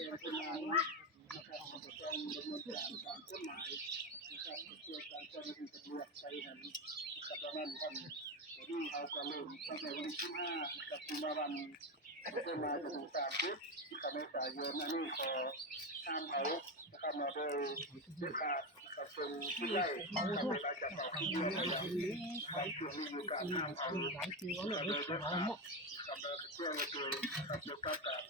ก็เลยทำให้เราจะต้องคิดว่าเราจะต้องมีการทำความสะอาดเพื่อการเกษตรเพื่อการเกษตรเพื่อการเกษตรเพื่อการเกษตรเพื่อการเกษตรเพืัอการเกษตรเพื่อการเกษตรเพื่การเกษตรเพื่อการเกษตรเพื่อการเกษตรเพื่ารเกษตรเพื่อการเกษตรเพื่อการเกษตรเพื่การเกษตรเพื่อการเกษตรเพื่อการเกษตรเพื่ารเกษตรเพื่อการเกษตรเพื่อการเกษตรเพื่การเกษตรเพื่อการเกษตรเพื่อการเกษตรเพื่ารเกษตรเพื่อการเกษตรเพื่อการเกษตรเพื่การเกษตรเพื่อการเกษตรเพื่อการเกษตรเพื่ารเกษตรเพื่อการเกษตรเพื่อการเกษตรเพ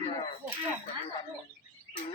Yeah.